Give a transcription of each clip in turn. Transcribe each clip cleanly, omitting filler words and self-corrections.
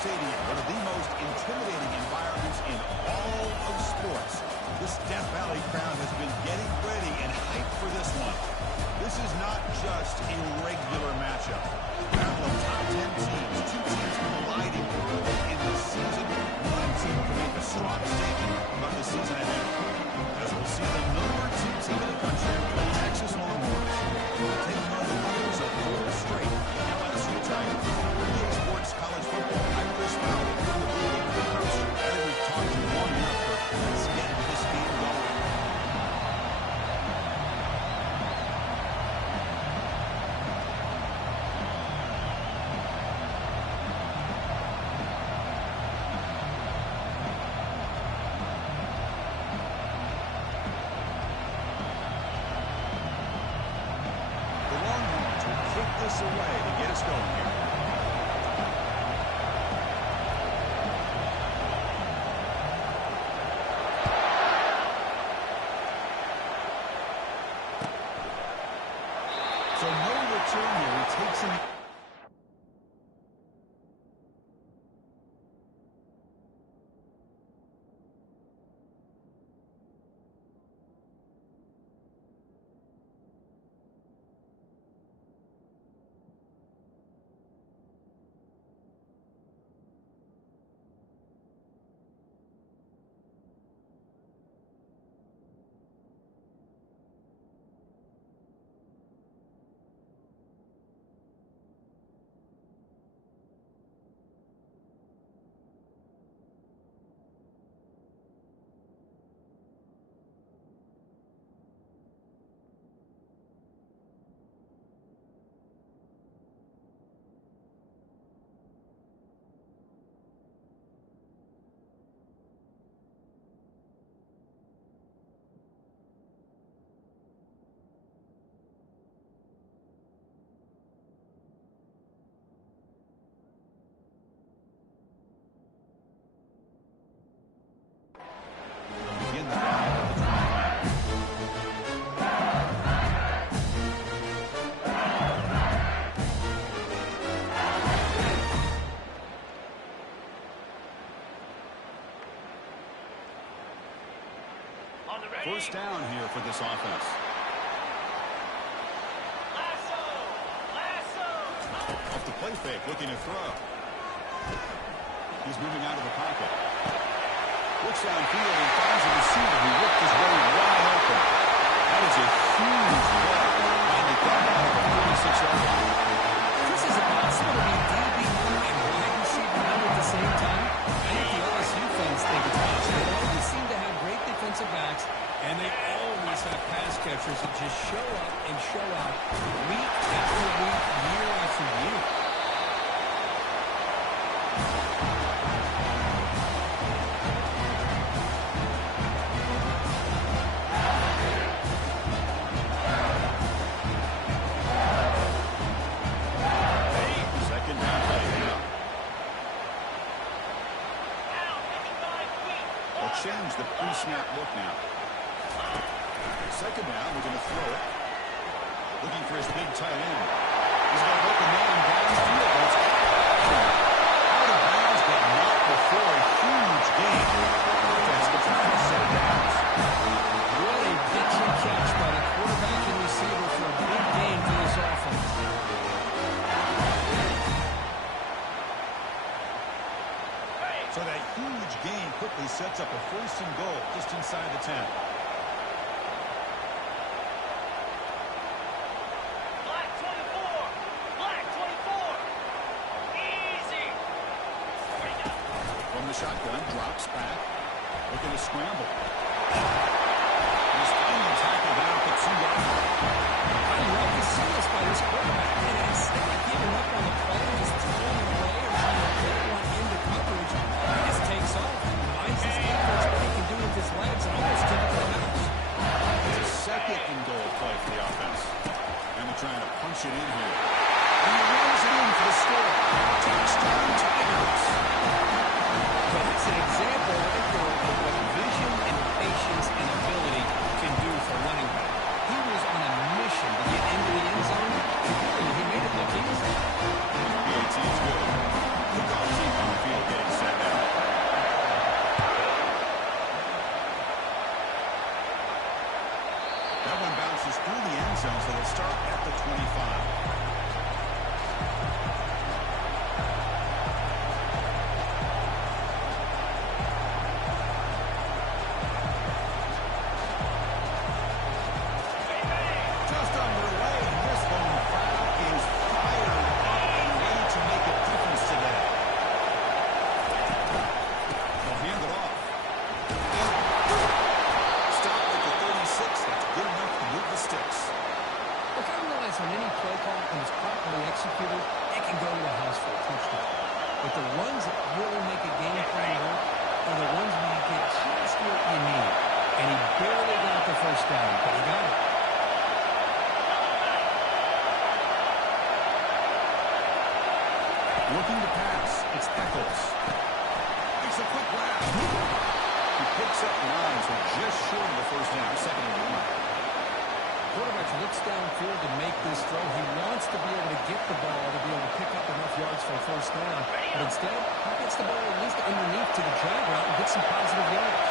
Stadium, one of the most intimidating environments in all of sports. This Death Valley crowd has been getting ready and hyped for this one. This is not just a regular matchup. Battle of top 10 teams, two teams colliding early in the season. One team can make a strong statement about the season ahead. As we'll see the number 2 team in the country, the Texas Longhorns, taking on the winners of 4 straight LSU Tigers. EA Sports College Football, I'm Chris Fowler, here in the building for the coach. I think we've talked long enough, but let's get this game going. Away to get us going here. So no return here. He takes him. First down here for this offense. Off the play fake, looking to throw. He's moving out of the pocket. Looks downfield and finds a receiver who ripped his way wide open. That is a huge play. And he got out of the 46-yard line. This is impossible to be DB and wide receiver now at the same time. I think the LSU fans think it's possible. They seem to have great defensive backs, and they always have pass catchers that just show up and show out week after week, year after year. Second down play now. They'll change the pre-snap look now. Second down, we're going to throw it. Looking for his big tight end. He's got an open man downfield. It's out of bounds, but not before a huge gain. Defense gets a first set of downs. What a pitch and catch by the quarterback and receiver for a big gain for this offense. So that huge gain quickly sets up a first and goal just inside the 10. Shotgun, drops back, looking to scramble. He's finally tackled out at 2 yards. I love to see this by this quarterback. And instead of giving up on the play, just throwing away or trying to put one into coverage, he just takes off, minds his defense, what he can do with his legs, and almost took it to the house. It's a second and goal play for the offense. And they're trying to punch it in here. And he runs it in for the score. Touchdown Tigers. But it's an example right there of what vision and patience and ability can do for a running back. He was on a mission to get into the end zone, and he made it look easy. PAT is good. Kickoff team on the field. zone, so they'll start at the 25. On any play call and is properly executed, it can go to the house for a touchdown. But the runs that really make a game plan work are the ones where you get just what you need. And he barely got the first down, but he got it. Looking to pass. It's Eccles. It's a quick grab. He picks up 9, so just short of the first down. Second and 1. Quarterback looks downfield to make this throw. He wants to be able to get the ball to be able to pick up enough yards for a first down. But instead, he gets the ball at least underneath to the drag route and gets some positive yards.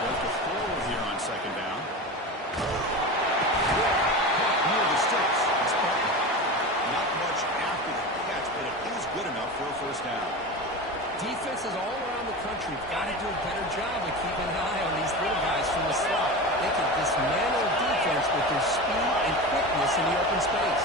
Goes to forward here on second down. Near the sticks. It's Barton. Not much after the catch, but it is good enough for a first down. Defenses all around the country have got to do a better job of keeping an eye on these little guys from the slot. They can dismantle defense with their speed and quickness in the open space.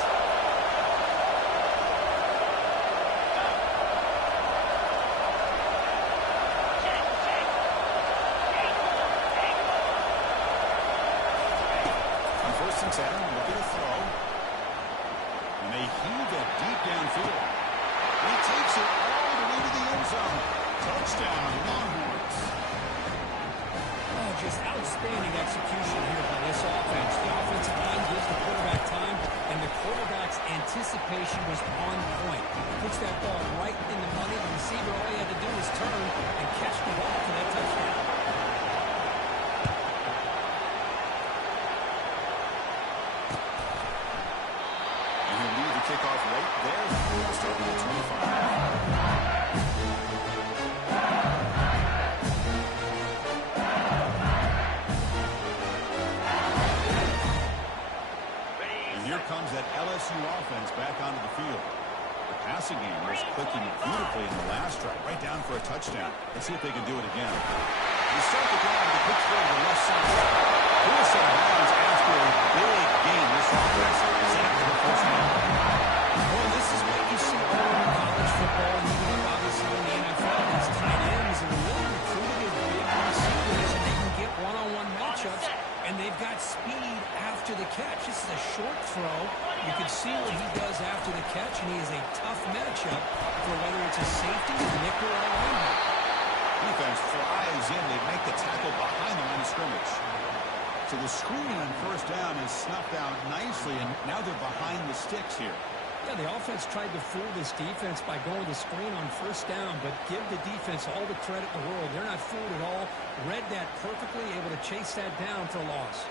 On 1st and 10, looking to throw. And they heave it deep downfield. He takes it all the way to the end zone. Touchdown, Longhorns. Oh, just outstanding execution here by this offense. The offensive line gives the quarterback time, and the quarterback's anticipation was on point. Puts that ball right in the money. The receiver, all he had to do was turn and catch the ball for that touchdown. And he'll leave the kickoff right there. Starting at 25. Here comes that LSU offense back onto the field. The passing game was clicking beautifully in the last drive, right down for a touchdown. Let's see if they can do it again. They start the drive with a pitch throw to the left side. Full set of bounds after a big game. This offense set up for the first down. Well, this is what you see all in college football and even obviously in the NFL. These tight ends are really recruited big receivers, and they can get one-on-one matchups. And they've got speed after the catch. This is a short throw. You can see what he does after the catch, and he is a tough matchup for whether it's a safety, nickel, or a linebacker. Defense flies in. They make the tackle behind the line of scrimmage. So the screen on first down is snuffed out nicely, and now they're behind the sticks here. Yeah, the offense tried to fool this defense by going to screen on first down, but give the defense all the credit in the world. They're not fooled at all. Read that perfectly, able to chase that down for a loss.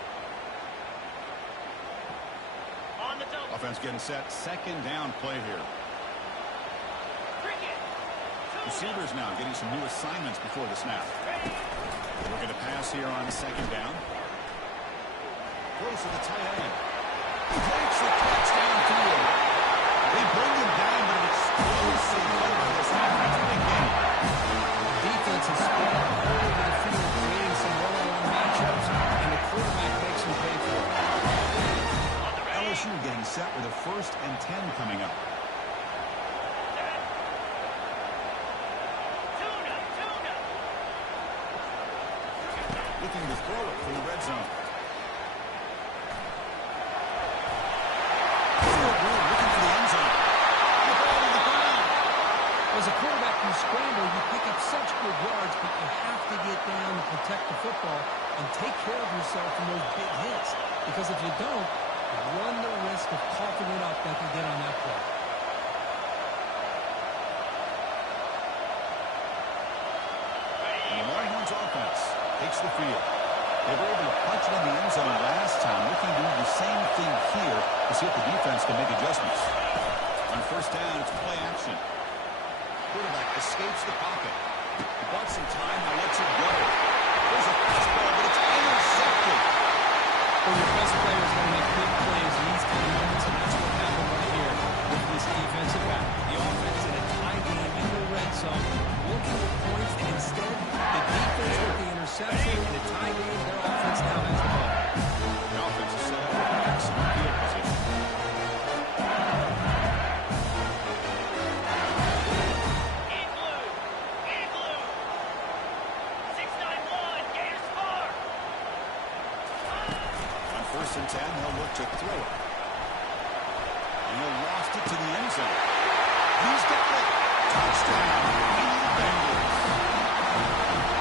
Offense getting set. Second down play here. Receivers now getting some new assignments before the snap. We're going to pass here on second down. Throws to the tight end. He takes the catch downfield. They bring him down, but an explosive play by this offense. Big game. Defense is spread out all over the field, creating some one-on-one matchups, and the quarterback makes them pay for it. LSU getting set with a 1st and 10 coming up. Looking to throw it for the red zone. Looking for the end zone. The ball to the ground. As a quarterback, you scramble, you pick up such good yards, but you have to get down and protect the football and take care of yourself from those big hits. Because if you don't, you run the risk of coughing it up like you did on that play. And the Longhorns offense takes the field. They were able to punch it in the end zone last time, looking to do the same thing here to see if the defense can make adjustments. On first down, it's play action. Quarterback escapes the pocket. He bought some time, now lets it go. There's a fastball, but it's intercepted. first and 10. They'll look to throw it. And he'll loft it to the end zone. He's got it. Touchdown. Bengals.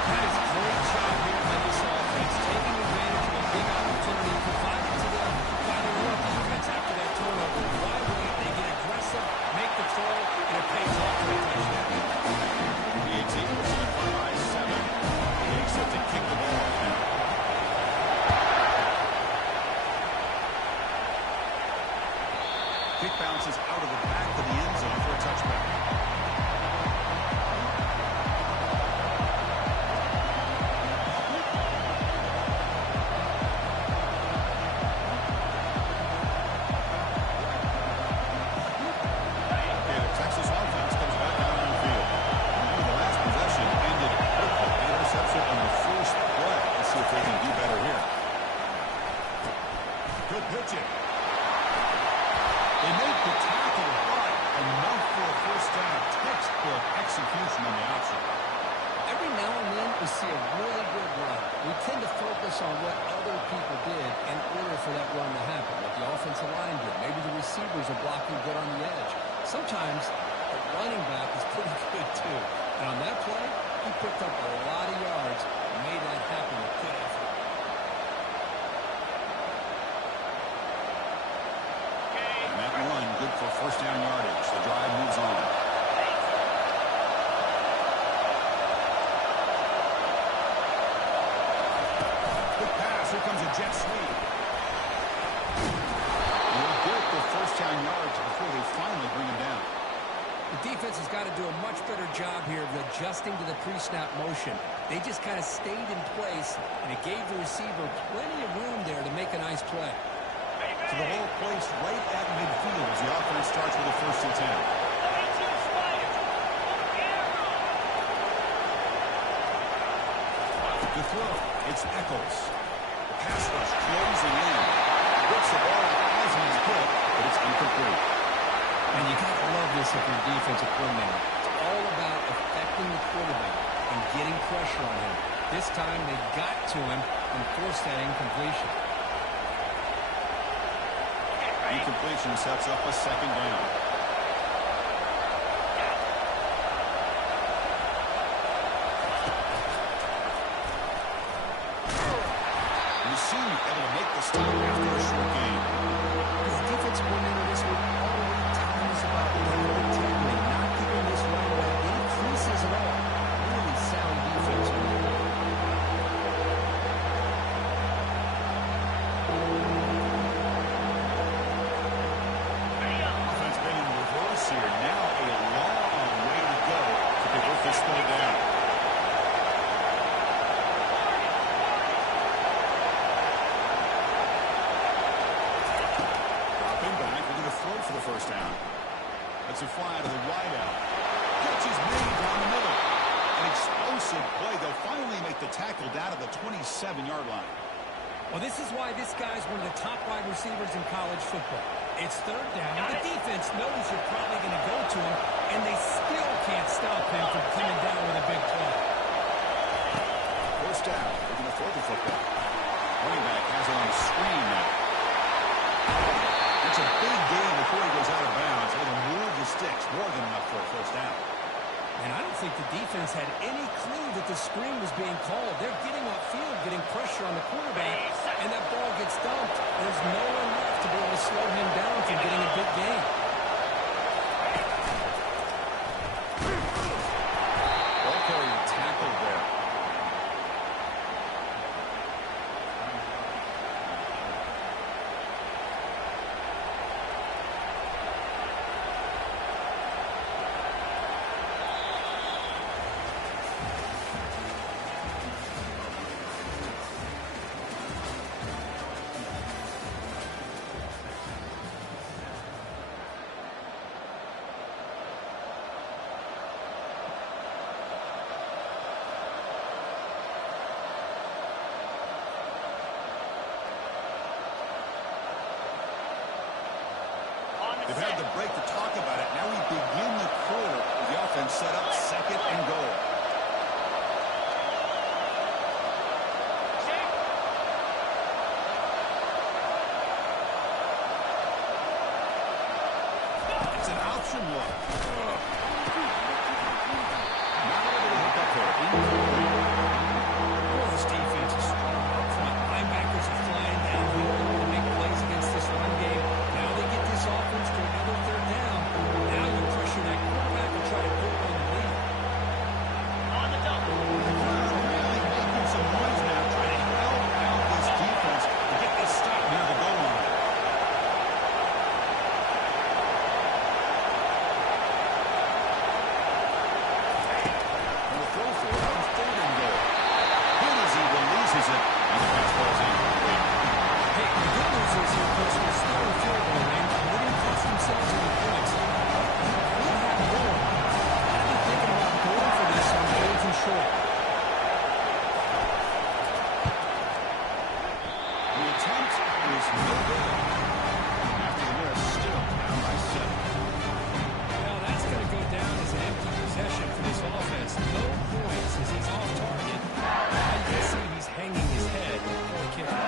That is a great job here by this offense, taking advantage of a big opportunity provided to them by the run defense after that turnover. Why wait? They get aggressive, make the throw, and it pays off for a touchdown. The 18 was in front by 7. Getting set to kick the ball off now. Kick bounces out of the back of the end zone for a touchback. Sometimes the running back is pretty good too. And on that play, he picked up a lot of yards and made that happen with good effort. And that run, good for first down yardage. The drive moves on. Good pass. Here comes a jet sweep. They'll get the first down yards before they finally bring him down. The defense has got to do a much better job here of adjusting to the pre-snap motion. They just kind of stayed in place, and it gave the receiver plenty of room there to make a nice play. So the ball placed right at midfield as the offense starts with a first and 10. The throw, it's Eccles. The pass rush closing in. Gets the ball as he's hit, but it's incomplete. And you got to love this if you're a defensive coordinator. It's all about affecting the quarterback and getting pressure on him. This time they got to him and forced that incompletion. Incompletion sets up a second down. Receive able to make the stop after a short game. As a defense coordinator this week, all the time is about integrity, not giving this running back any creases at all. Really sound defense. Offense been in reverse here. Now a long way to go to convert this play down. For the first down. That's a fly to the wideout. Catch is made down the middle. An explosive play. They'll finally make the tackle down to the 27-yard line. Well, this is why this guy's one of the top wide receivers in college football. It's third down. The defense knows you're probably going to go to him, and they still can't stop him from coming down with a big play. First down. They're going to throw the football. Running back has it on a screen now. It's a big gain before he goes out of bounds. Able to move the sticks more than enough for a first down. And I don't think the defense had any clue that the screen was being called. They're getting upfield, getting pressure on the quarterback, and that ball gets dumped. There's no one left to be able to slow him down from getting a big gain. Ball carrier tackled there. They've had the break to talk about it. Now we begin the quarter with the offense set up second and goal. It's an option look. Not able to hook up there. Well, this defense is strong up front. Linebackers are flying downhill to make plays against this run game. Now they get this offense to another third down. Now you pressure that quarterback and try to pull on the lead. On the double. Really making some noise now, trying to help out this defense to get this stop near the goal line. And the throw for it on third and goal. Good as he releases it, and the pass falls incomplete. Hey, the good news is here, Chris, they're still in field goal range, and they didn't cost themselves any points. You could have more. I've been thinking about going for this on thirds and short. The attempt is no good. After the miss, still down by 7. Now that's going to go down as an empty possession for this offense. No points as he's off target. You can see he's hanging his head before kicking.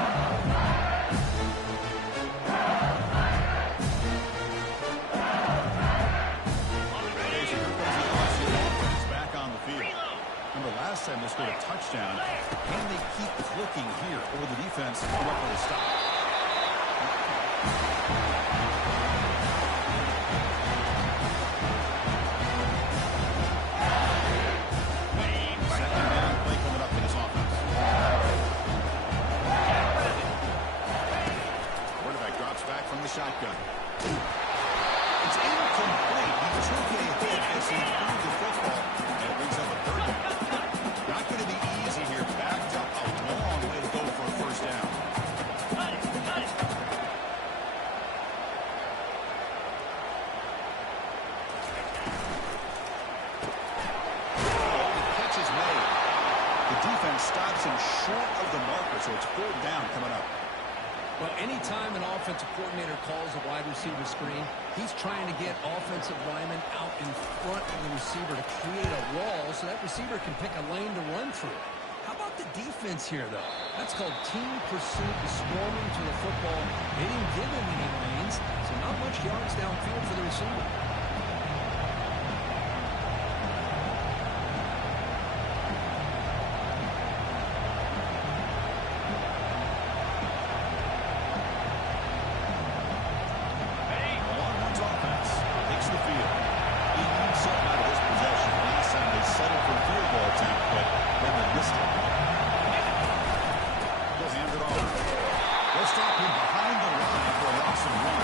Back on the field. Remember last time they scored a touchdown. Can they keep clicking here, or the defense come up with a stop? Second down play coming up for this offense. Quarterback drops back from the shotgun. It's incomplete. He took a hit as he threw the football, and it brings up a third down. Not going to be easy here. Backed up a long way to go for a first down. Cut it. Cut it. The catch is made. The defense stops him short of the marker, so it's third down coming up. Well, anytime an offensive coordinator calls a wide receiver screen, he's trying to get offensive linemen out in front of the receiver to create a wall so that receiver can pick a lane to run through. How about the defense here, though? That's called team pursuit, the swarming to the football. They didn't give him any lanes, so not much yards downfield for the receiver. Longhorns offense takes the field. He needs something out of this possession. Last time they settled for a field goal attempt, but then they missed it. They'll hand it off. They'll stop him behind the line for a loss of 1.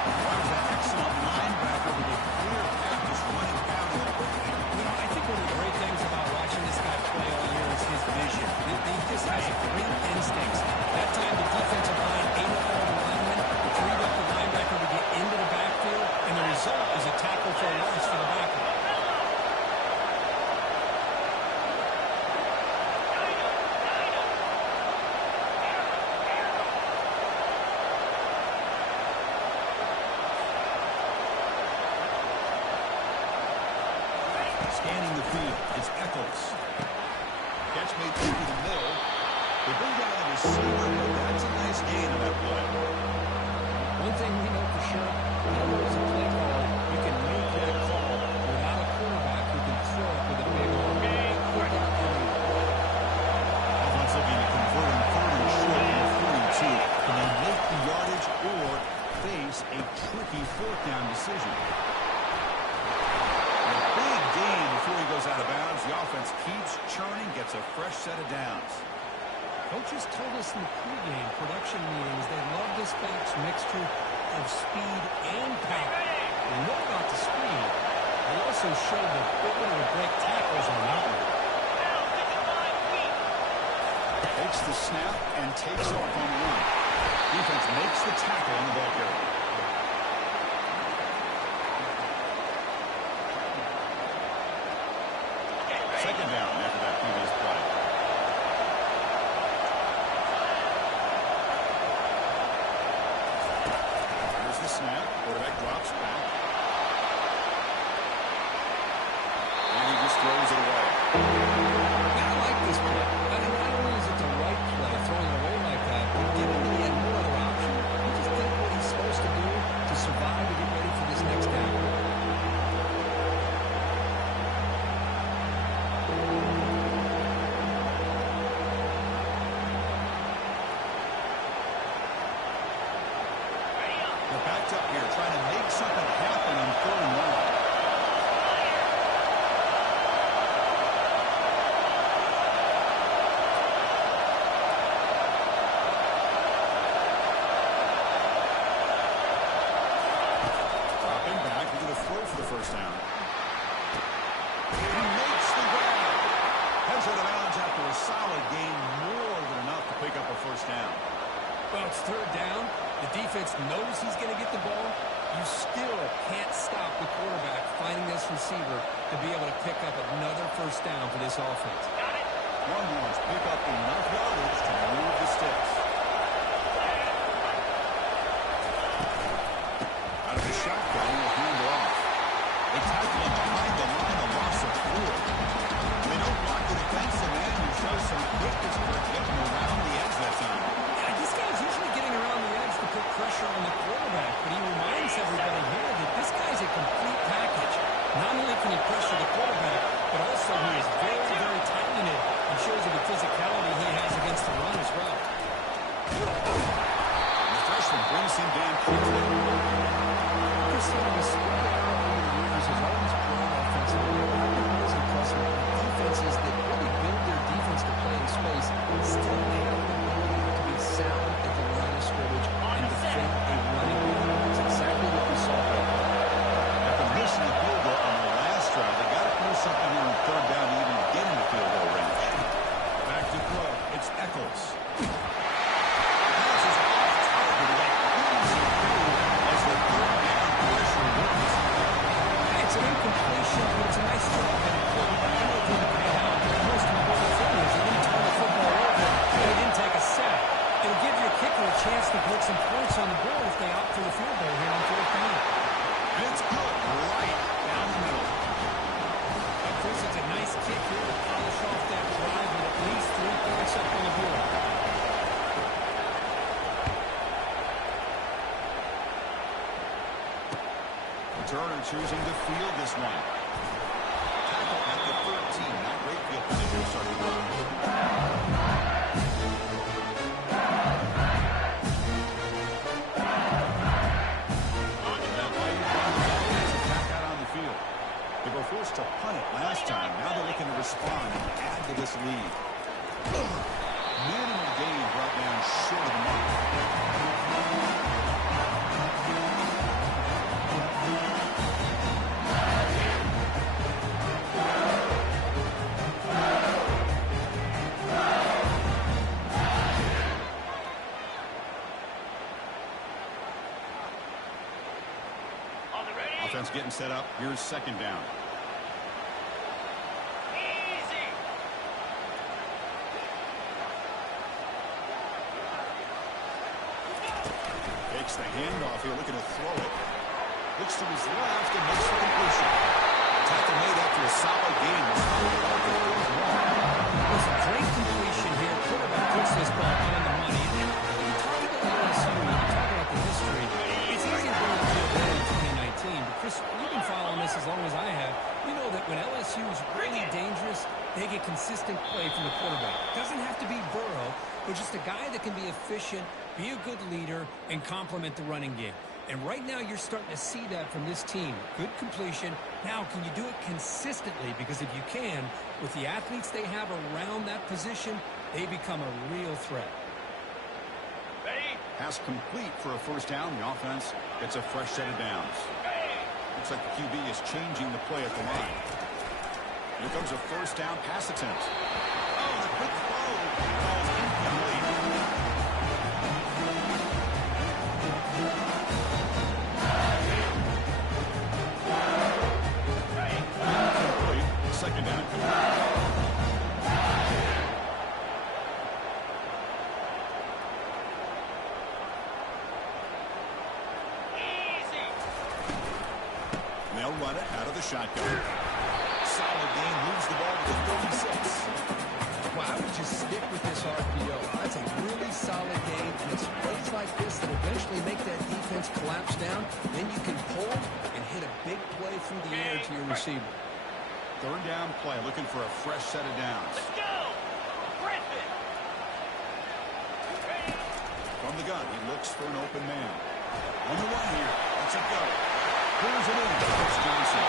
Requires that excellent linebacker with a clear path just running down him quickly. You know, I think one of the great things about watching this guy play all year is his vision. He just has great instincts. That time the defensive line ate up all the linemen, freed up the linebacker to get into the backfield, and the result is a tackle for a loss for the backup. Scanning the field is Eccles. Catch made through the middle. They bring down the receiver, but that's a nice gain on that play. One thing we know for sure, as a play caller, you can make that call without a quarterback who can throw it with a big arm. Put that anywhere. Offense looking to convert on third and short and 42. Can they make the yardage or face a tricky fourth down decision? A big gain before he goes out of bounds. The offense keeps churning, gets a fresh set of downs. Coaches told us in the pregame production meetings they love this back's mixture of speed and power. We know about the speed. They also showed the ability to break tackles on that one. Takes the snap and takes off on one. Defense makes the tackle on the ball carrier. Second down after that previous play. Here's the snap. Quarterback drops back. And he just throws it away. I like this play. I mean, not only is it the right play, throwing it away like that, but given that he had no other option, he just did what he's supposed to do to survive and get ready for this next down. something happen on 3rd and long. Dropping back, he's going to throw for the first down. He makes the grab. Heads out of bounds after a solid gain, more than enough to pick up a first down. Well, it's 3rd down. The defense knows he's going to get the ball. You still can't stop the quarterback finding this receiver to be able to pick up another first down for this offense. One wants to pick up enough yardage to move the sticks. Out of the shotgun, he'll hand it off. They tackle him behind the line, a loss of 4. They don't block the defensive end and show some quickness for getting around the edge that time. Yeah, this guy's usually getting around the edge to put pressure on the quarterback, but he reminds everybody here that this guy's a complete package. Not only can he pressure the quarterback, but also he is very, very tight-knitted and shows you the physicality he has against the run as well. The freshman brings him down quickly. Chris, the spread out over the years has always grown offensively. I've been always impressed with defenses that really build their defense to play in space and still have the ability to be sound at the line of scrimmage and defend a running game. That's exactly what we saw right now. After missing the field goal on the last drive, they got to do something here on 3rd down to even get in the field goal range. Back to throw. It's Eccles. Passes off target like crazy as the 3rd down pressure works. It's an incompletion, but it's a nice job by the quarterback. I know it didn't pay out, but the most important thing is he didn't turn the football over and he didn't take a sack. It'll give your kicker a chance to put some points on the board if they opt for the field goal here on 4th down. And it's good right down the middle. And Chris, it's a nice kick here to polish off that drive with at least 3 points up on the board. Turner choosing to field this one. Tackle at the 13. Not great field position starting the run. Back out on the field. They were forced to punt it last time. Now they're looking to respond and add to this lead. Minimal gain brought down short of the mark. Offense getting set up. Here's 2nd down. Easy. Takes the handoff here, looking to throw it. Looks to his left and makes the completion. Tackle made after a solid gain. It was a great completion here. Quarterback puts this ball on the money. And when you talk about LSU, when you talk about the history, it's easy to bring it to a goal in 2019. But Chris, you've been following this as long as I have. You know that when LSU is really dangerous, they get consistent play from the quarterback. Doesn't have to be Burrow, but just a guy that can be efficient, be a good leader, and complement the running game. And right now you're starting to see that from this team. Good completion. Now, can you do it consistently? Because if you can, with the athletes they have around that position, they become a real threat. Ready? Pass complete for a first down. The offense gets a fresh set of downs. Looks like the QB is changing the play at the line. Here comes a first down pass attempt. Oh, the quick throw falls incomplete. Second down. Easy. They'll run it out of the shotgun. Solid gain, moves the ball to the 36. Well, I would just stick with this RPO. That's a really solid game, and it's plays like this that eventually make that defense collapse down. Then you can pull and hit a big play through the air to your receiver. 3rd down play, looking for a fresh set of downs. Let's go. Griffin. From the gun, he looks for an open man. On the run here, lets it go. Clears it in. It's Johnson.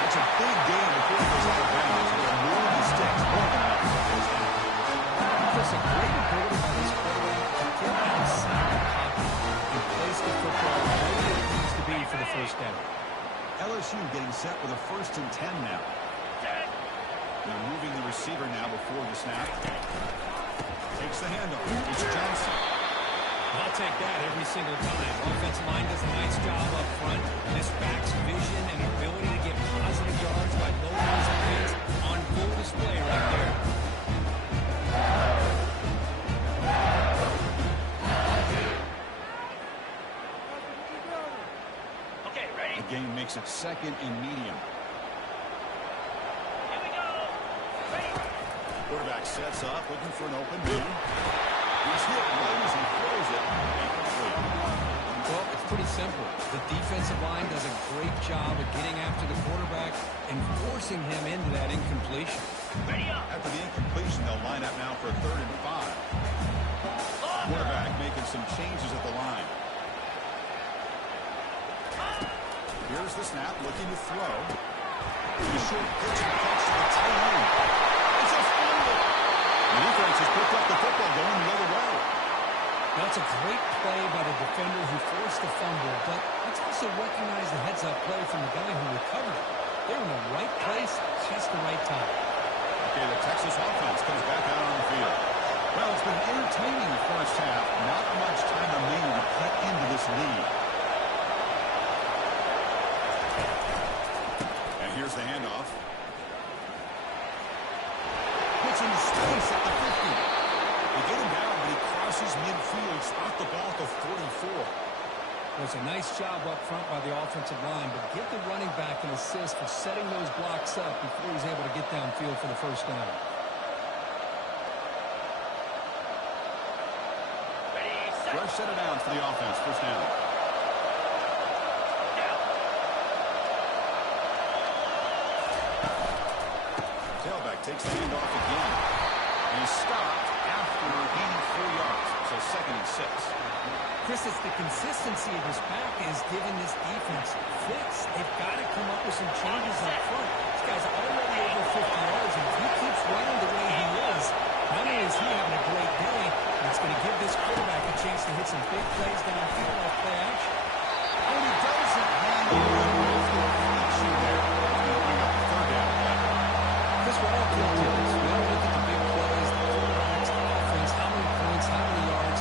That's a big gain before it goes out of bounds. There are more mistakes, more than enough for the first down. Just a great ability by this quarterback to get outside the pocket and place the football where it needs to be for the first down. LSU getting set with a 1st and 10 now. They're moving the receiver now before the snap. Takes the handoff. It's Johnson. I'll take that every single time. Offensive line does a nice job up front. This back's vision and ability to get positive yards by low lines of pace on full display right there. Okay, ready? The game makes it 2nd and medium. Here we go. Ready? Quarterback sets up, looking for an open man. He's hit right as he throws it. Incomplete. Well, it's pretty simple. The defensive line does a great job of getting after the quarterback and forcing him into that incompletion. Ready up. After the incompletion, they'll line up now for a 3rd and 5. Quarterback making some changes at the line. Here's the snap, looking to throw. The short pitch and catch to the tight end. It's a fumble. The defense has picked up the football going the other way. That's a great play by the defender who forced the fumble, but let's also recognize the heads-up play from the guy who recovered it. They're in the right place, just the right time. Okay, the Texas offense comes back out on the field. Well, it's been entertaining the first half. Not much time remaining to cut into this lead. And here's the handoff. Puts in space at the 50. They get him down, but he crosses midfield, spot the ball at the 44. Well, it's a nice job up front by the offensive line, but give the running back an assist for setting those blocks up before he's able to get downfield for the first down. Ready, set. Fresh set of downs for the offense, first down. Down. Tailback takes the handoff again. And he's stopped after gaining 4 yards. So 2nd and 6. Chris, it's the consistency of his back is giving this defense fits. They've got to come up with some changes up front. This guy's already over 50 yards, and if he keeps running the way he is, not only is he having a great day, but it's going to give this quarterback a chance to hit some big plays downfield off play action. And he doesn't hang on with the deflection there. He's going to bring up the 3rd down. Chris, we're all guilty of this. We all look at the big plays, the quarterbacks, the offense, how many points, how many yards.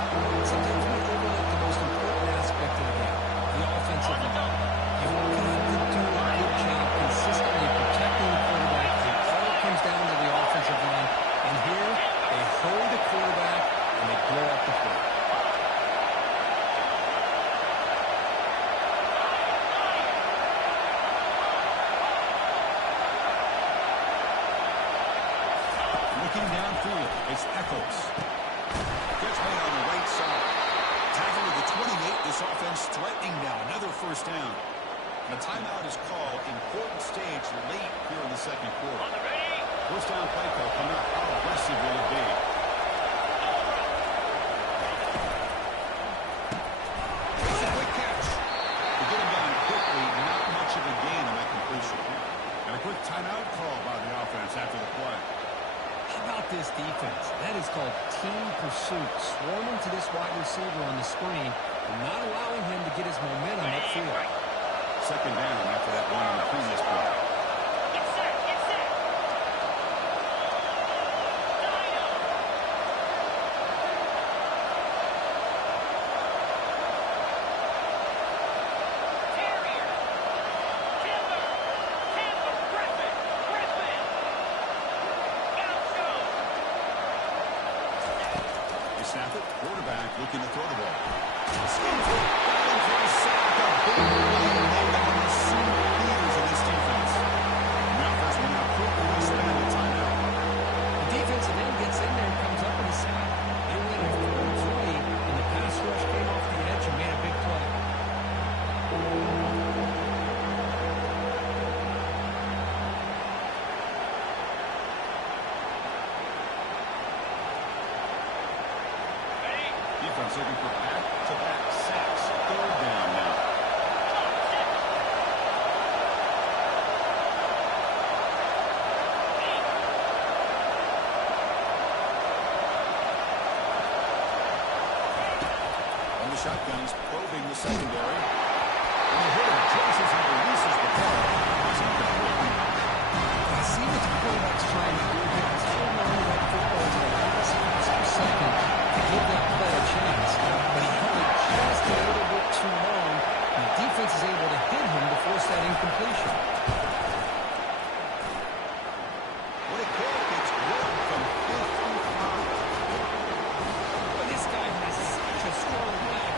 Sometimes we overlook the most important aspect of the game, the offensive line. You've got to do a good job consistently protecting the quarterback. It all comes down to the offensive line. And here, they hold the quarterback and they blow up the play. Looking downfield, it's Echols. Gets made on the right side. Tackle to the 28. This offense threatening now. Another first down. And a timeout is called. Important stage late here in the 2nd quarter. On the ready. First down play call coming up. How aggressive will it be? It's a quick catch. To get him down quickly, not much of a gain on that completion. And a quick timeout call by the offense after the play. How about this defense? That is called team pursuit. Swarming to this wide receiver on the screen and not allowing him to get his momentum upfield. 2nd down after that one on the previous play. Get set. Get set. Line up. Terrier. Timber. Timber. Griffin. Griffin. Gaucho. They snap it. Quarterback looking to throw the ball. Skins it. Down for a sack. A big play. And they've got the senior leaders in this defense. The offense will now quickly spend the timeout. The defensive end gets in there and comes up with a sack. They win a 4-3, and the pass rush came off the edge and made a big play. Ready. Defense looking for back-to-back sacks. 3rd down now. shotgun. He's probing the secondary. And the hitter chases and releases the ball. He's incomplete. I see what the quarterback's trying to do here. He's holding on to that football to the last second to give that play a chance. But he held it just a little bit too long. And the defense is able to hit him to force that incompletion. What a kick. It's good from 55. But this guy has such a strong leg.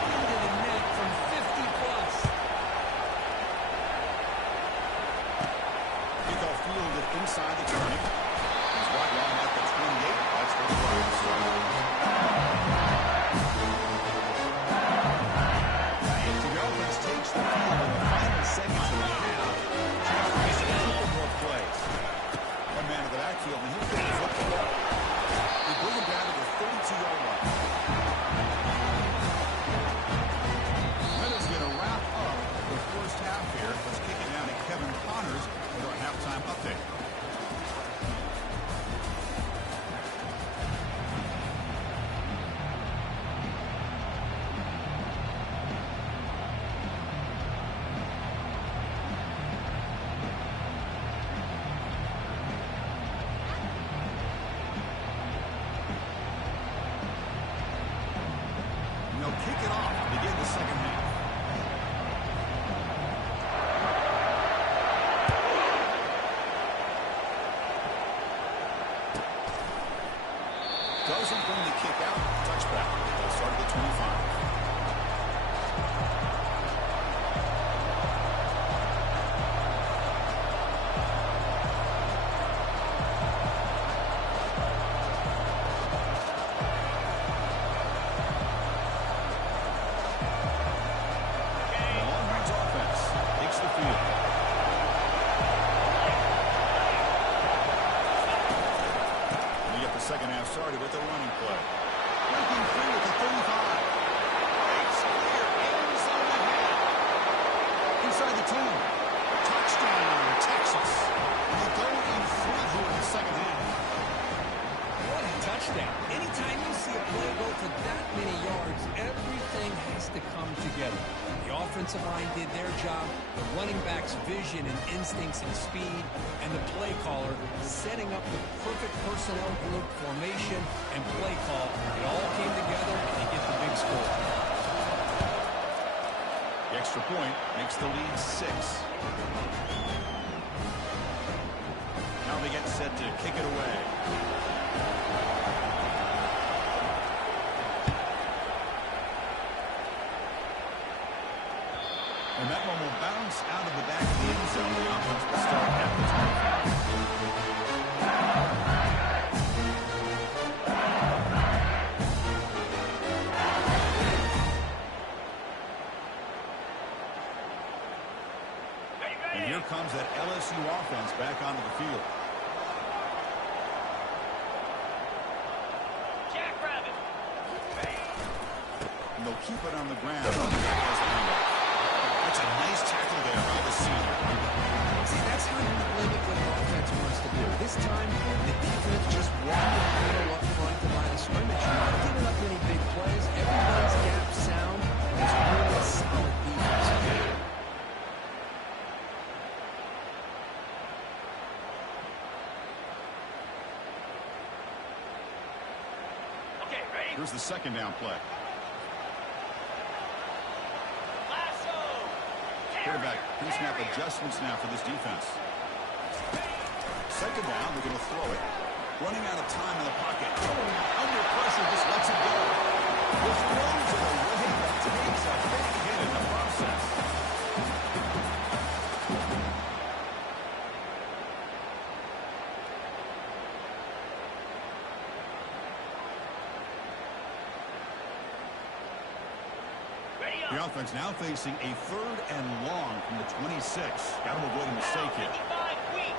Into the net from 50 plus. Kickoff fielded inside the 20. He's right line at the 28. That's the start. The offense takes the field in the final seconds of the half. Just a couple more plays. One man in the backfield, and he'll get the football. They bring him down to the 32-yard line. That is going to wrap up the first half here. Let's kick it down to Kevin Connors with our halftime update. And they'll kick it off to begin the second half. Doesn't bring the kick out. Touchback. They'll start at the 25. The Longhorns offense takes the field. We get the second half started with a running play. Breaking free at the 35. Breaks clear inside the half. Inside the 10. Touchdown, Texas. And they go in front here in the second half. What a touchdown. Anytime you see a play go for that many yards, everything has to come together. The offensive line did their job, the running back's vision and instincts and speed, and the play caller setting up the perfect personnel group, formation, and play call. It all came together, and they get the big score. The extra point makes the lead 6. Now they get set to kick it away. And that one will bounce out of the back of the end zone. The offense will start at the 25. And here comes that LSU offense back onto the field. Jackrabbit. And they'll keep it on the ground. That's a nice tackle there by the senior. See, that's how you limit what an offense wants to do. This time, the defense just walked the middle up front to line of scrimmage. Not giving up any big plays. Everybody's gap sound. It's really solid defense. Okay, ready? Here's the second down play. Quarterback pre-snap adjustments now for this defense. Second down, they're going to throw it. Running out of time in the pocket. Under pressure, just lets it go. The throws are the way that takes a big hit in the process. The offense now facing a 3rd and long from the 26. Got to avoid a mistake here. 55 weak.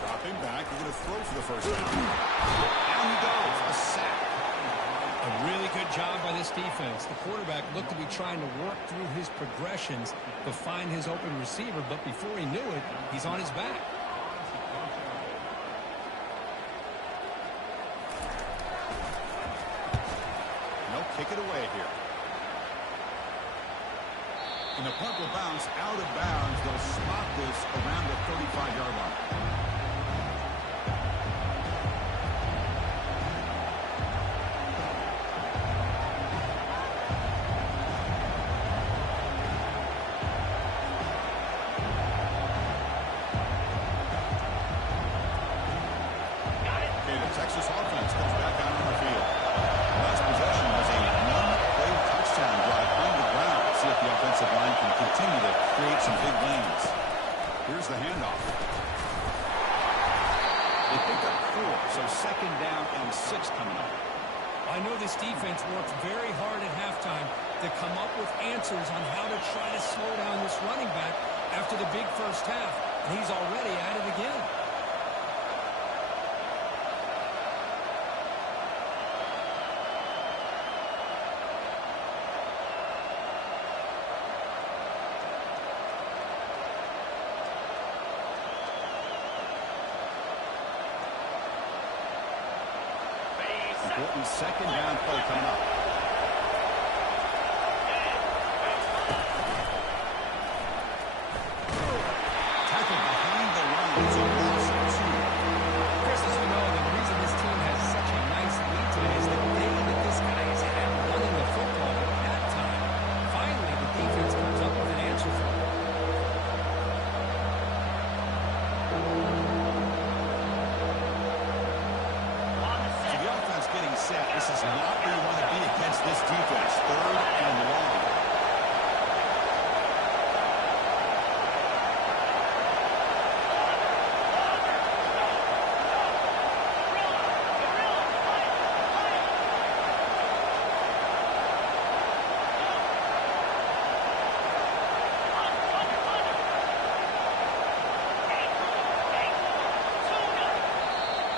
Dropping back, he's going to throw for the first down. Down he goes, a sack. A really good job by this defense. The quarterback looked to be trying to work through his progressions to find his open receiver, but before he knew it, he's on his back. They'll kick it away here. And the punt will bounce out of bounds. They'll spot this around the 35-yard line. Texas offense comes back out on the field. Last possession was a one-play touchdown drive on the ground. See if the offensive line can continue to create some big lanes. Here's the handoff. They pick up 4, so second down and 6 coming up. I know this defense worked very hard at halftime to come up with answers on how to try to slow down this running back after the big first half. And he's already at it again. Important second down play coming up. Tackled behind the line. It's a loss of 2. Chris, as you know, the reason this team has such a nice lead today is the day that this guy has had running the football at that time. Finally, the defense comes up with an answer for him. Getting set. This is not where you want to be against this defense. 3rd and long.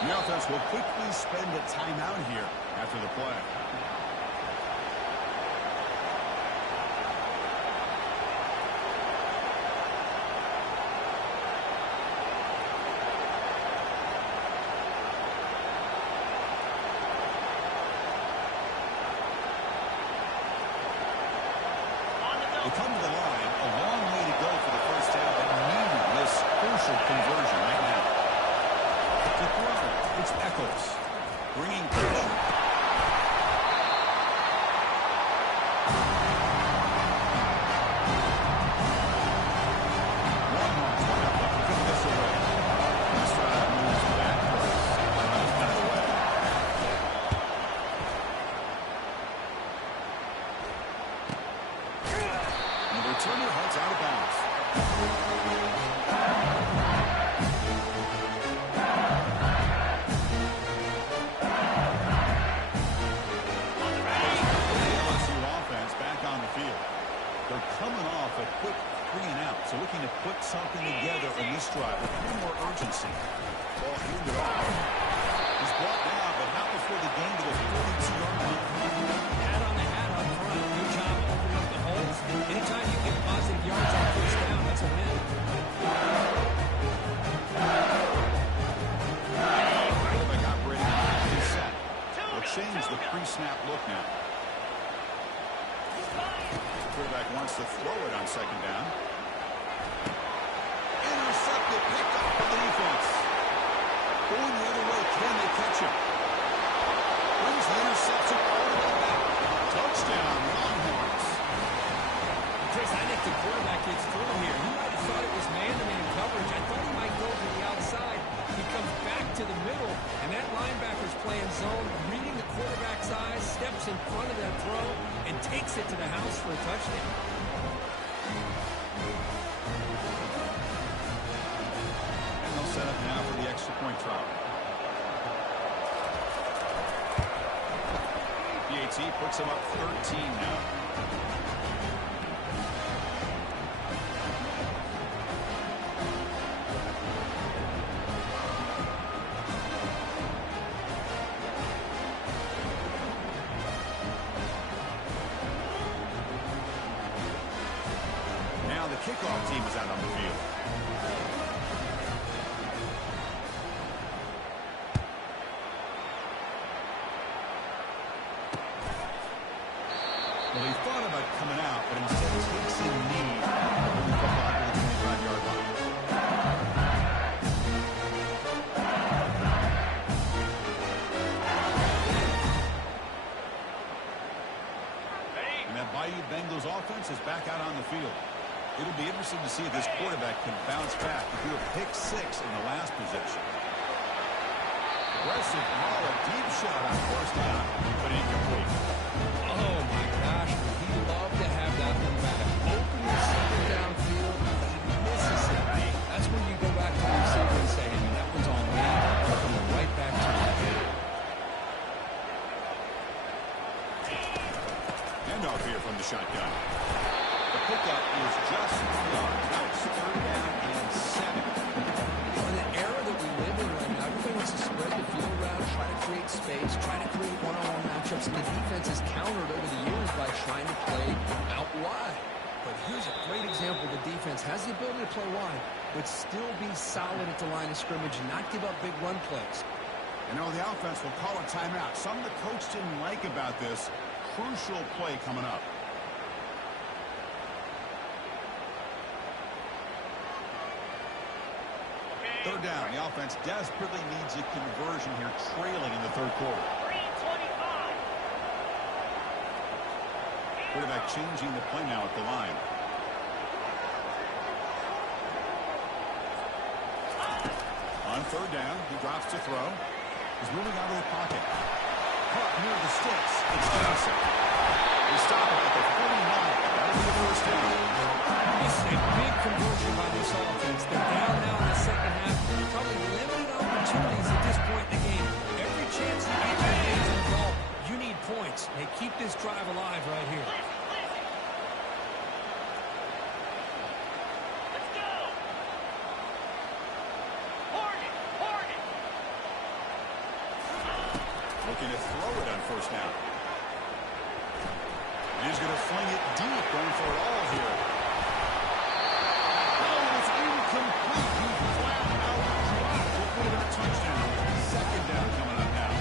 The offense will quickly spend a timeout here after the play. They come to the line, a long way to go for the first down, but needing this crucial conversion right now. To throw, it's Echols, bringing pressure. Longhorns wind up looking to put this away. This drive moves backwards. It's got it away. And the returner heads out of bounds. They're coming off a quick 3 and out, so looking to put something together in this drive with a little more urgency. Ball handed off. He's brought down, but not before the gain to the 42-yard line. Hat on the hat up front. Good job opening up the holes. Anytime you get positive yards on first down, that's a win. Quarterback operating on the set. They'll change the pre-snap look now. Quarterback wants to throw it on second down. Intercepted, picked up by the defense. Going the other way, can they catch him? Brings the interception all the way back. Touchdown, Longhorns. Chris, I think the quarterback gets through here. He might have thought it was man-to-man coverage. I thought he might go to the outside. He comes back to the middle, and that linebacker's playing zone, reading the quarterback's eyes, steps in front of that throw, and takes it to the house for a touchdown. And they'll set up now for the extra point try. PAT puts them up 13 now. kickoff team is out on the field. Well, he thought about coming out, but instead takes a knee. Moving the football to the 25-yard line. And that Bayou Bengals offense is back out on the field. It'll be interesting to see if this quarterback can bounce back to do a pick 6 in the last possession. Aggressive ball, a deep shot on first down, but incomplete. Oh, my gosh, would he love to have that one back. Open receiver downfield, he misses it. That's when you go back to the receiver and say, hey, that one's on me. I'll come right back to it. Handoff here from the shotgun. The pickup is just long. Now it's 3rd down and 7. In an era that we live in right now, everybody wants to spread the field around, try to create space, try to create one-on-one matchups, and the defense has countered over the years by trying to play out wide. But here's a great example. The defense has the ability to play wide, but still be solid at the line of scrimmage and not give up big run plays. You know, the offense will call a timeout. Something the coach didn't like about this. Crucial play coming up. Third down. The offense desperately needs a conversion here, trailing in the 3rd quarter. 3:25. Quarterback changing the play now at the line. On 3rd down, he drops to throw. He's moving out of the pocket. Caught near the sticks. It's Johnson. They stop it at the 49. That'll be a first down. This is a big conversion by this offense. They're down now in the second half. Probably limited opportunities at this point in the game. Every chance you get your hands on the ball, you need points. They keep this drive alive right here. Let's go. Hornet. Hornet. Looking to throw it on first down. And he's going to fling it deep, going for it all here. Oh, it's incomplete. He flat out dropped it for a touchdown. 2nd down coming up now.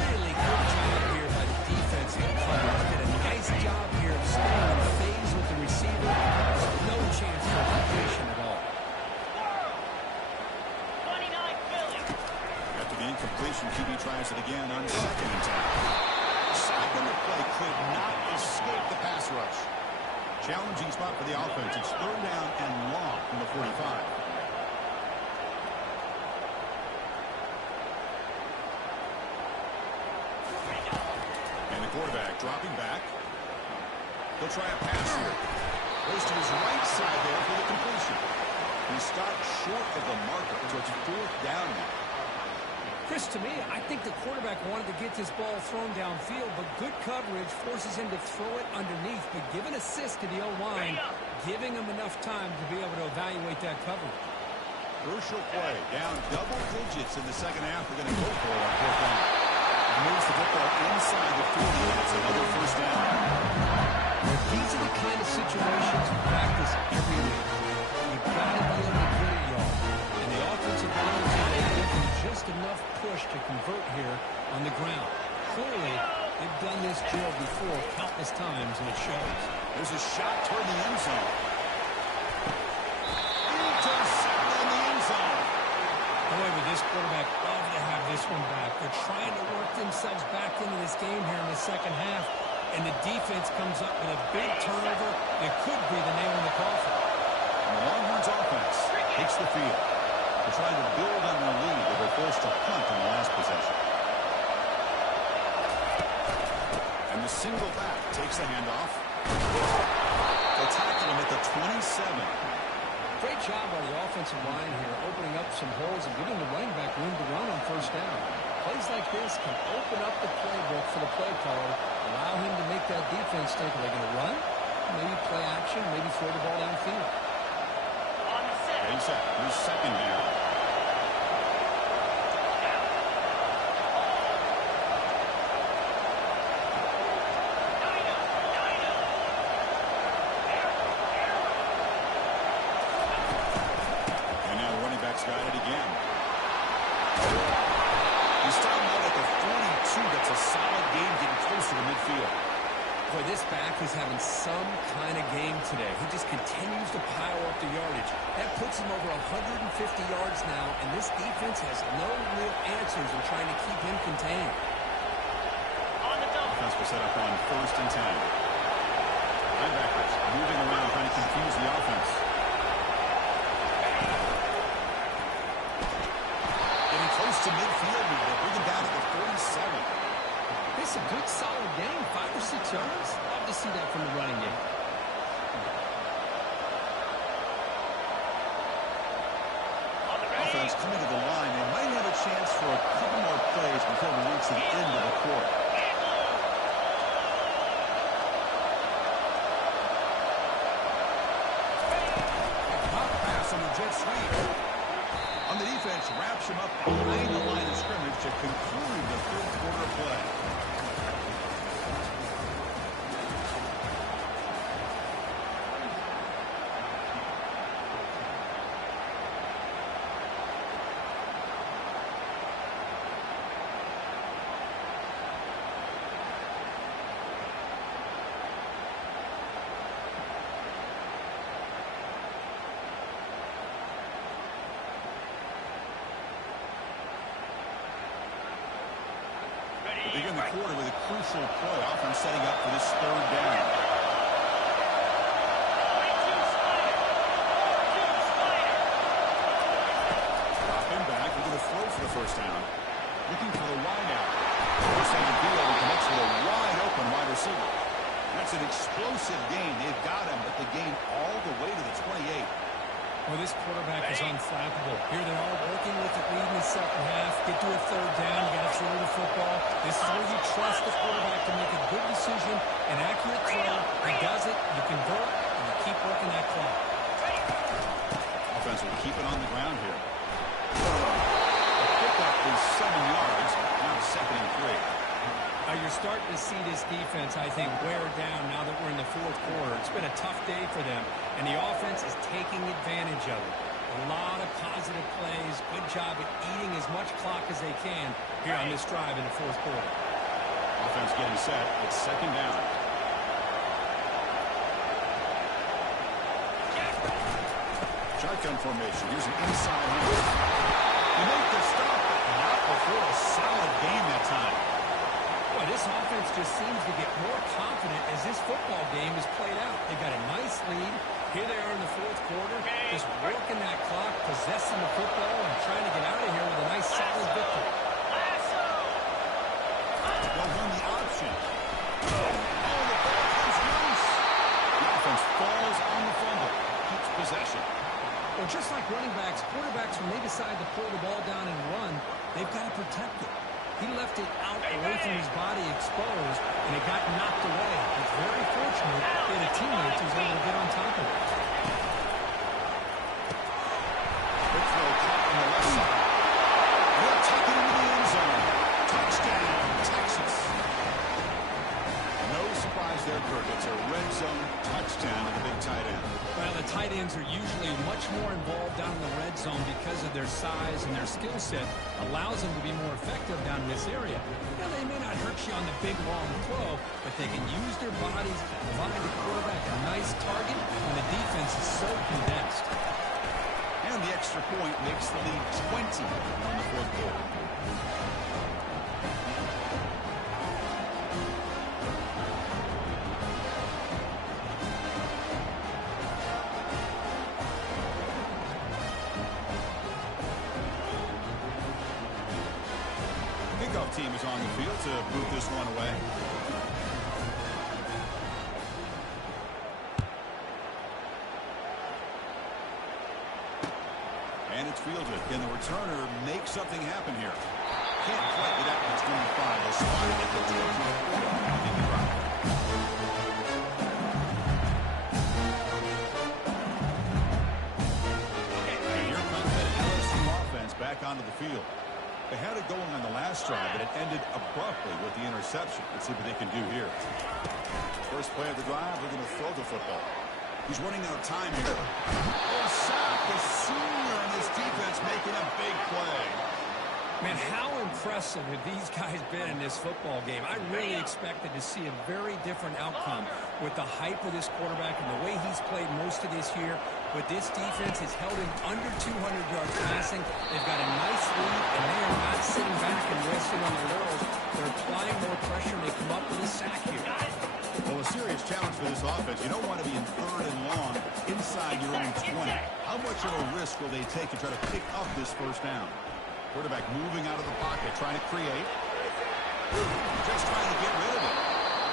Really good job here by the defense in coverage. Did a nice job here of staying in phase with the receiver. There's no chance for completion at all. 29 Philly. After the incompletion, QB tries it again on 2nd and 10. Sack on the play could not escape the pass rush. Challenging spot for the offense. It's 3rd down and long from the 45. And the quarterback dropping back. He'll try a pass here. Goes to his right side there for the completion. He stopped short of the marker, so it's 4th down now. Chris, to me, I think the quarterback wanted to get this ball thrown downfield, but good coverage forces him to throw it underneath. But give an assist to the O-line, giving him enough time to be able to evaluate that coverage. Crucial play. Down double digits in the second half. They're going to go for it on 4th down. He moves the football inside the field. It's another first down. These are the kind of situations you practice every week. You've got to be able to get it, y'all. And the offensive line is able to give them just enough push to convert here on the ground. Clearly, they've done this drill before countless times, and it shows. There's a shot toward the end zone. Intercepted in the end zone. Boy, would this quarterback love to have this one back. They're trying to work themselves back into this game here in the second half, and the defense comes up with a big turnover that could be the nail in the coffin. And the Longhorns offense takes the field. They're trying to build on their lead. They were forced to punt on the last possession. And the single back takes the handoff. They'll tackle him at the 27. Great job by the offensive line here, opening up some holes and giving the running back room to run on first down. Plays like this can open up the playbook for the play caller, allow him to make that defense think, are they going to run? Maybe play action, maybe throw the ball downfield. On the set. Ready, set. Here's 2nd down. is having some kind of game today. He just continues to pile up the yardage. That puts him over 150 yards now, and this defense has no real answers in trying to keep him contained. On the double. Defense will set up on 1st and 10. Linebackers moving around, trying to confuse the offense. Getting close to midfield now. They bring him down to the 47. It's a good, solid game. 5 or 6 yards. Love to see that from the running game. On the ready. Offense coming to the line. They might have a chance for a couple more plays before we reach the end of the quarter. Hot pass on the jet sweep. On the defense, wraps him up behind the line of scrimmage to conclude the 3rd quarter play. They begin the quarter with a crucial play, often setting up for this 3rd down. 42 Slider. 42 Slider. Drop him back. They're going to throw for the 1st down. Looking for the wide out. First on the field, he connects with a wide open wide receiver. That's an explosive gain. They've got him, but the gain all the way to the 28. Well, this quarterback is unflappable. Here they are working with the lead in the 2nd half. Get to a 3rd down. You got to throw the football. This is where you trust the quarterback to make a good decision, an accurate throw. He does it. You convert, and you keep working that clock. Offense will keep it on the ground here. The pickup is 7 yards. Now 2nd and 3. You're starting to see this defense, I think, wear down now that we're in the 4th quarter. It's been a tough day for them, and the offense is taking advantage of it. A lot of positive plays. Good job at eating as much clock as they can here on this drive in the 4th quarter. Offense getting set. It's 2nd down. Shotgun formation. Here's an inside hand. They make the stop, but not before a solid game that time. Boy, this offense just seems to get more confident as this football game is played out. They got a nice lead. Here they are in the 4th quarter, just working that clock, possessing the football, and trying to get out of here with a nice, solid victory. Lasso. They'll run the option. Oh, the ball comes loose. The offense falls on the fumble. Keeps possession. Well, just like running backs, quarterbacks, when they decide to pull the ball down and run, they've got to protect it. He left it out away from his body exposed, and it got knocked away. It's very fortunate he had a teammate who was able to get on top of it. Quick throw caught on the left side. They'll tuck it into the end zone. Touchdown, Texas. No surprise there, Kirk. It's a red zone touchdown to the big tight end. Well, the tight ends are usually much more involved down in the red zone because of their size and their skill set allows them to be more effective down in this area. Now, they may not hurt you on the big, long throw, but they can use their bodies to provide the quarterback a nice target when the defense is so condensed. And the extra point makes the lead 20 on the 4th quarter. Kickoff team is on the field to move this one away. And it's fielded. Can the returner make something happen here? Can't quite get out to 25. They'll spot it at the Georgia 40. And here comes that LSU offense back onto the field. They had it going on the last drive, but it ended abruptly with the interception. Let's see what they can do here. First play of the drive, they're going to throw the football. He's running out of time here. Oh, sack, the senior in this defense making a big play. Man, how impressive have these guys been in this football game? I really expected to see a very different outcome with the hype of this quarterback and the way he's played most of this year. But this defense has held him under 200 yards passing. They've got a nice lead, and they are not sitting back and resting on their laurels. They're applying more pressure, and they come up with a sack here. Well, a serious challenge for this offense. You don't want to be in 3rd and long inside your own 20. How much of a risk will they take to try to pick up this first down? Quarterback moving out of the pocket, trying to create. Just trying to get rid of it.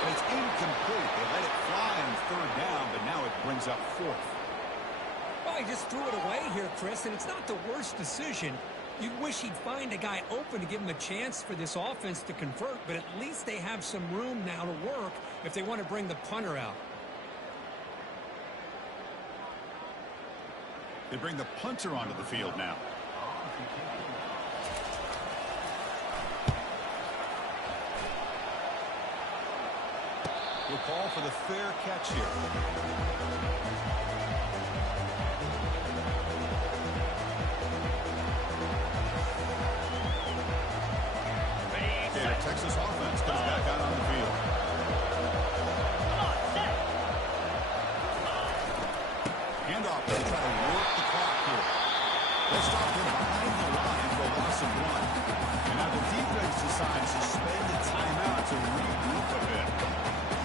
And it's incomplete. They let it fly on 3rd down, but now it brings up 4th. Well, he just threw it away here, Chris, and it's not the worst decision. You'd wish he'd find a guy open to give him a chance for this offense to convert, but at least they have some room now to work if they want to bring the punter out. They bring the punter onto the field now. We'll call for the fair catch here. Texas offense comes back out on the field. Come on, set. Handoff. They try to work the clock here. They stop him behind the line for a loss of 1. And now the defense decides to spend a timeout to regroup a bit.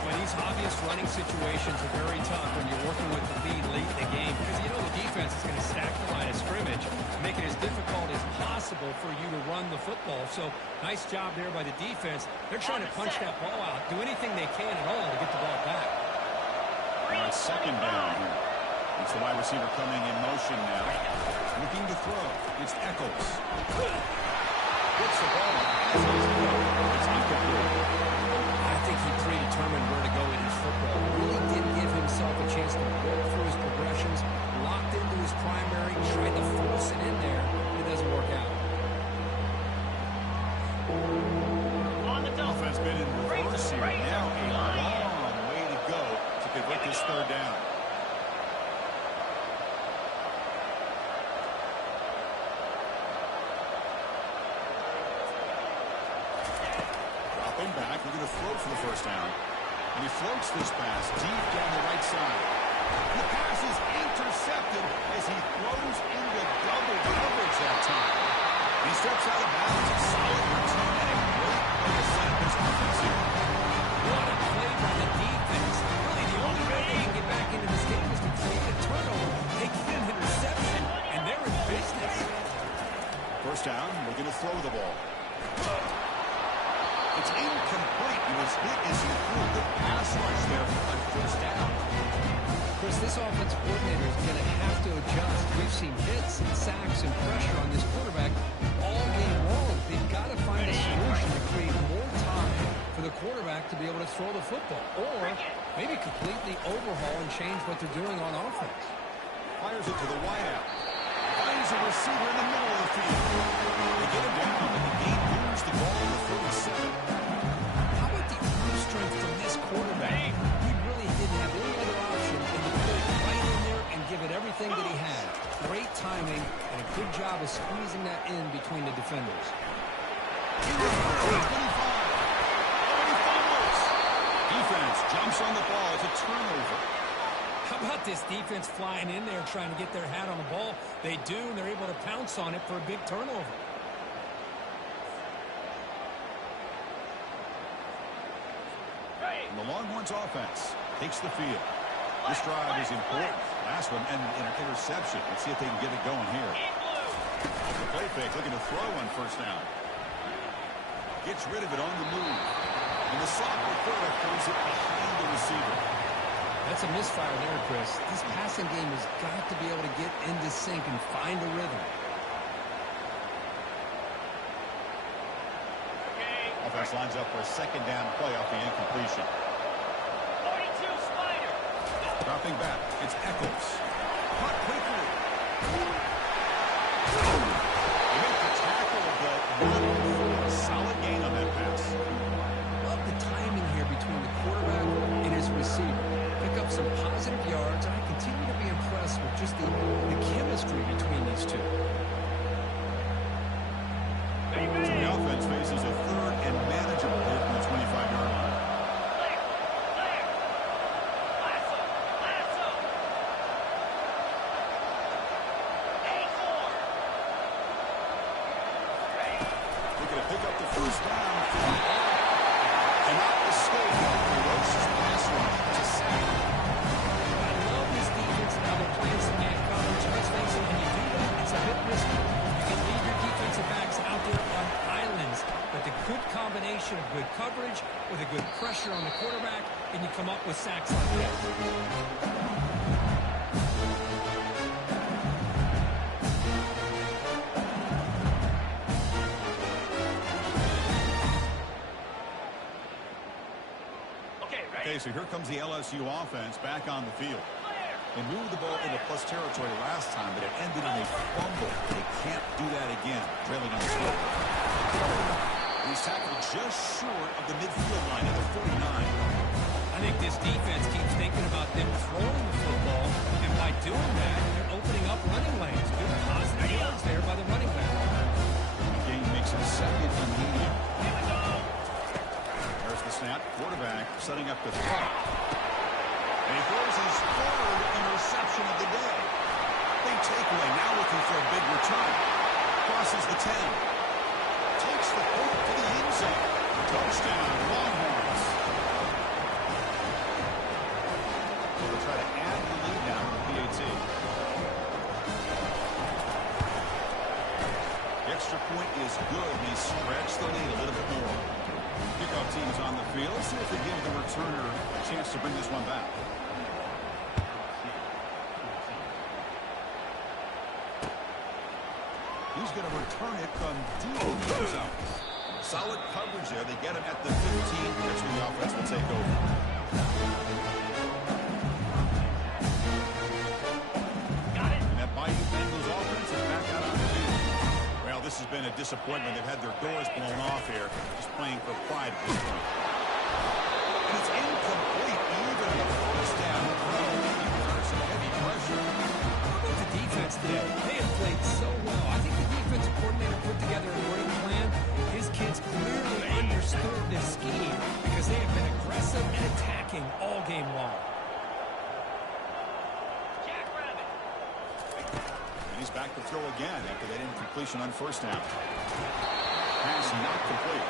Well, these obvious running situations are very tough when you're working with the lead late in the game because you know the defense is going to stack the line of scrimmage, make it as difficult as possible for you to run the football. So nice job there by the defense. They're trying to punch that ball out, do anything they can at all to get the ball back. On 2nd down here. It's the wide receiver coming in motion now. Looking to throw. It's Eccles. Gets the ball. It's incomplete. I think he predetermined where to go in his football. Really didn't give himself a chance to work through his progressions, locked into his primary, tried to force it in there. It doesn't work out. On the double. Offense been in reverse here. Now a long way to go to convert this 3rd down. Dropping back, we're going to throw for the first down. And he floats this pass deep down the right side. And the pass is intercepted as he throws into double coverage that time. He steps out of bounds. A solid return and a great way to set up his offense here. What a play by the defense. Really, the only way they can get back into this game is to create a turnover. They get an interception, and they're in business. First down, looking to throw the ball. It's incomplete. He was hit as he threw. Good pass rush there on 1st down. Chris, this offensive coordinator is going to have to adjust. We've seen hits and sacks and pressure on this quarterback all game long. They've got to find a solution to create more time for the quarterback to be able to throw the football, or maybe completely overhaul and change what they're doing on offense. Fires it to the wideout. Finds a receiver in the middle of the field. They get him down, and the game moves the ball to 37. How about the arm strength from this quarterback? He really didn't have any other option than to put it right in there and give it everything that he had. Great timing and a good job of squeezing that in between the defenders. Defense jumps on the ball. It's a turnover. How about this defense flying in there trying to get their hat on the ball? They do, and they're able to pounce on it for a big turnover. And the Longhorns offense takes the field. This drive is important. Last one and an interception. Let's see if they can get it going here. Off the play fake, looking to throw on 1st down. Gets rid of it on the move. And the sophomore quarterback throws it behind the receiver. That's a misfire there, Chris. This passing game has got to be able to get into sync and find a rhythm. Offense lines up for a 2nd down play off the incompletion. 42 Spider. Dropping back, it's Eccles. Caught quickly. He made the tackle, but not before. A solid gain on that pass. Love the timing here between the quarterback and his receiver. Pick up some positive yards, and I continue to be impressed with just the chemistry between these two. So the offense faces a third and manageable here from the 25-yard line. Clear. Clear. Lasso. Lasso. 8-4. Ready. They're going to pick up the first down from the air. Cannot escape a ferocious pass rush to sack. I love this defense and how they're playing some man coverage. Let's face it, when you do that, it's a bit risky. You can leave your defensive backs out there on islands, but the good combination of good coverage with a good pressure on the quarterback, and you come up with sacks like that. Okay, ready. Okay, so here comes the LSU offense back on the field. Clear. They moved the ball into plus territory last time, but it ended in a fumble. They can't do that again, trailing on the score. He's tackled just short of the midfield line at the 49. I think this defense keeps thinking about them throwing the football, and by doing that, they're opening up running lanes. Good positive yards there by the running back. The game makes it second and medium. Here we go. There's the snap. Quarterback setting up the throw. And he throws his third interception of the day. Big takeaway. Now looking for a big return. Crosses the 10. Takes the hook to the end zone. Touchdown, Longhorns. They'll try to add the lead now to the PAT. The extra point is good, and they stretch the lead a little bit more. Kickoff team is on the field. See if they give the returner a chance to bring this one back. He's going to return it from deep in the zone. Solid coverage there. They get him at the 15. That's when the offense will take over. Got it. And that Bayou Bengals offense is back out on the field. Well, this has been a disappointment. They've had their doors blown off here, just playing for pride at this point. And it's incomplete, even on the first down throw. Under some heavy pressure. How about the defense today? They have played so well. I think the defensive coordinator put together a great plan. His kids clearly understood this scheme because they have been aggressive and attacking all game long. Jackrabbit. And he's back to throw again after that incompletion on first down. Pass not complete.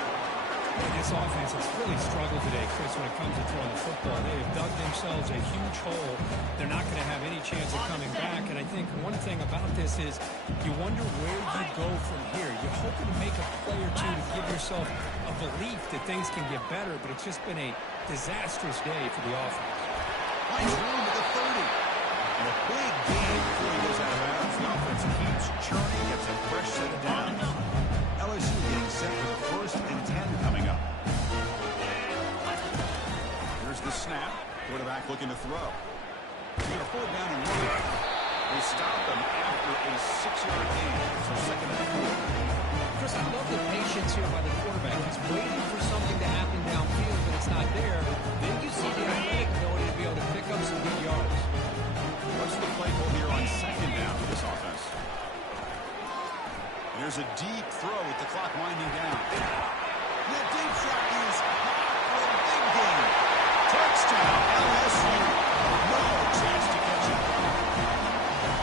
This offense has really struggled today, Chris, when it comes to throwing the football. They have dug themselves a huge hole. They're not going to have any chance of coming back. And I think one thing about this is you wonder where you go from here. You're hoping to make a play or two to give yourself a belief that things can get better, but it's just been a disastrous day for the offense. Finds room at the 30. And a big gain before he goes out of bounds. The offense keeps churning, gets a fresh set of downs. LSU getting set for the first and 10 coming up. Here's the snap. Quarterback looking to throw. He's going to pull it down and run it. They stop him after a 6-yard gain. So second and 4. Chris, I love the patience here by the quarterback. He's waiting for something to happen downfield, but it's not there. Then you see the athletic ability to be able to pick up some good yards. What's the play call here on second down for this offense? There's a deep throw with the clock winding down. The deep shot is caught for a big gain. Touchdown, LSU. No chance to catch up.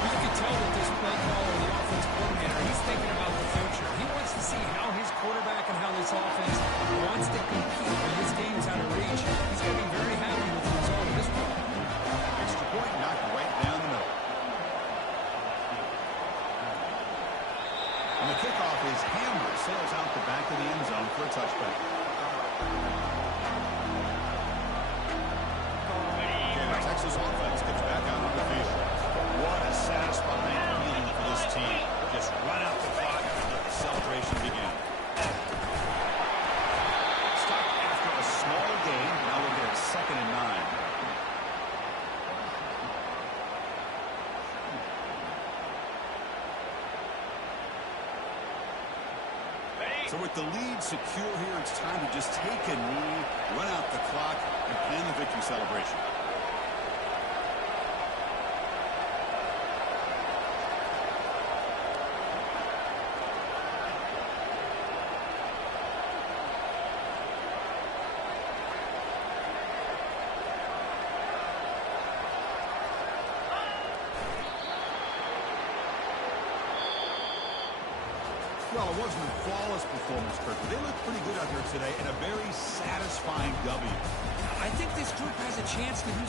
You can tell that this play caller, the offense coordinator, he's thinking about the future. He wants to see how his quarterback and how this offense wants to compete when this game's out of reach. He's going to be very happy with the result of this one. Extra point knocked right down the middle. And the kickoff is hammered, sails out the back of the end zone for a touchback. Okay, the Texas offense gets back out on the field. What a satisfying feeling for this team. Just run out the clock and let the celebration begin. Stop after a small gain. Now we're at second and 9. So with the lead secure here, it's time to just take a knee, run out the clock, and plan the victory celebration. Well, it wasn't a flawless performance, Kirk, but they looked pretty good out there today and a very satisfying W. I think this group has a chance to do